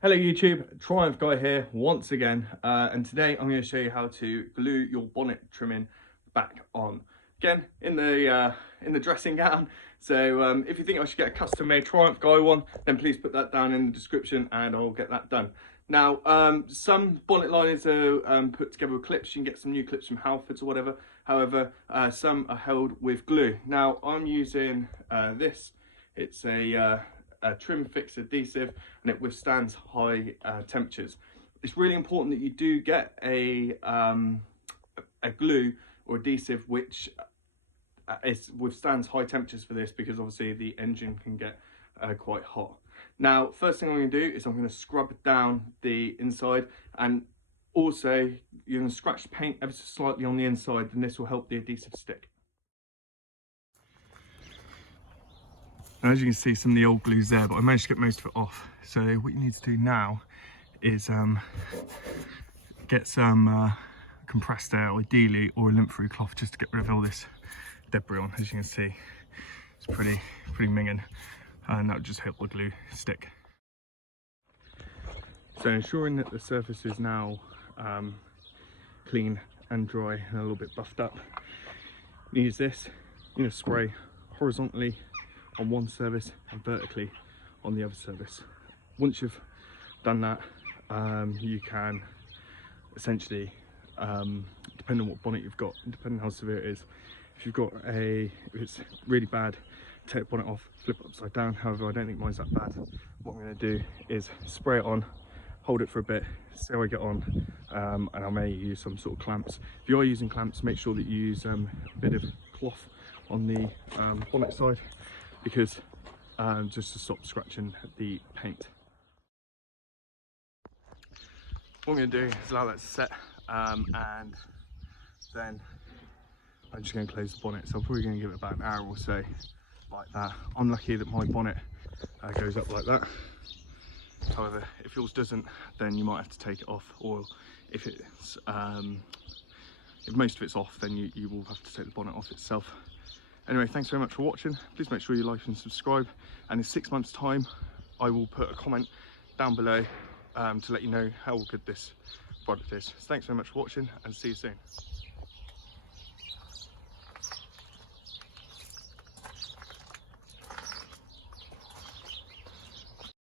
Hello YouTube, Triumph Guy here once again, and today I'm going to show you how to glue your bonnet trimming back on. Again, in the dressing gown. So if you think I should get a custom-made Triumph Guy one, then please put that down in the description and I'll get that done. Now, some bonnet liners are put together with clips. You can get some new clips from Halfords or whatever. However, some are held with glue. Now, I'm using this. It's a trim fix adhesive and it withstands high temperatures. It's really important that you do get a glue or adhesive which withstands high temperatures for this, because obviously the engine can get quite hot. Now, first thing I'm going to do is I'm going to scrub down the inside, and also you're going to scratch the paint ever so slightly on the inside, and this will help the adhesive stick. Now, as you can see, some of the old glue's there, but I managed to get most of it off. So what you need to do now is get some compressed air, ideally, or a lint-free cloth, just to get rid of all this debris on. As you can see, it's pretty minging, and that will just help the glue stick. So ensuring that the surface is now clean and dry and a little bit buffed up, use this. You're going to spray horizontally on one surface and vertically on the other surface. Once you've done that, you can essentially, depending on what bonnet you've got, depending on how severe it is, if it's really bad, take the bonnet off, flip it upside down. However, I don't think mine's that bad. What I'm going to do is spray it on, hold it for a bit, see how I get on, and I may use some sort of clamps. If you are using clamps, make sure that you use a bit of cloth on the bonnet side, because just to stop scratching the paint. What I'm going to do is allow that to set, and then I'm just going to close the bonnet. So I'm probably going to give it about an hour or so, like that. I'm lucky that my bonnet goes up like that. However, if yours doesn't, then you might have to take it off, or if most of it's off, then you will have to take the bonnet off itself. Anyway, thanks very much for watching. Please make sure you like and subscribe, and in 6 months time I will put a comment down below to let you know how good this product is. So thanks very much for watching, and see you soon.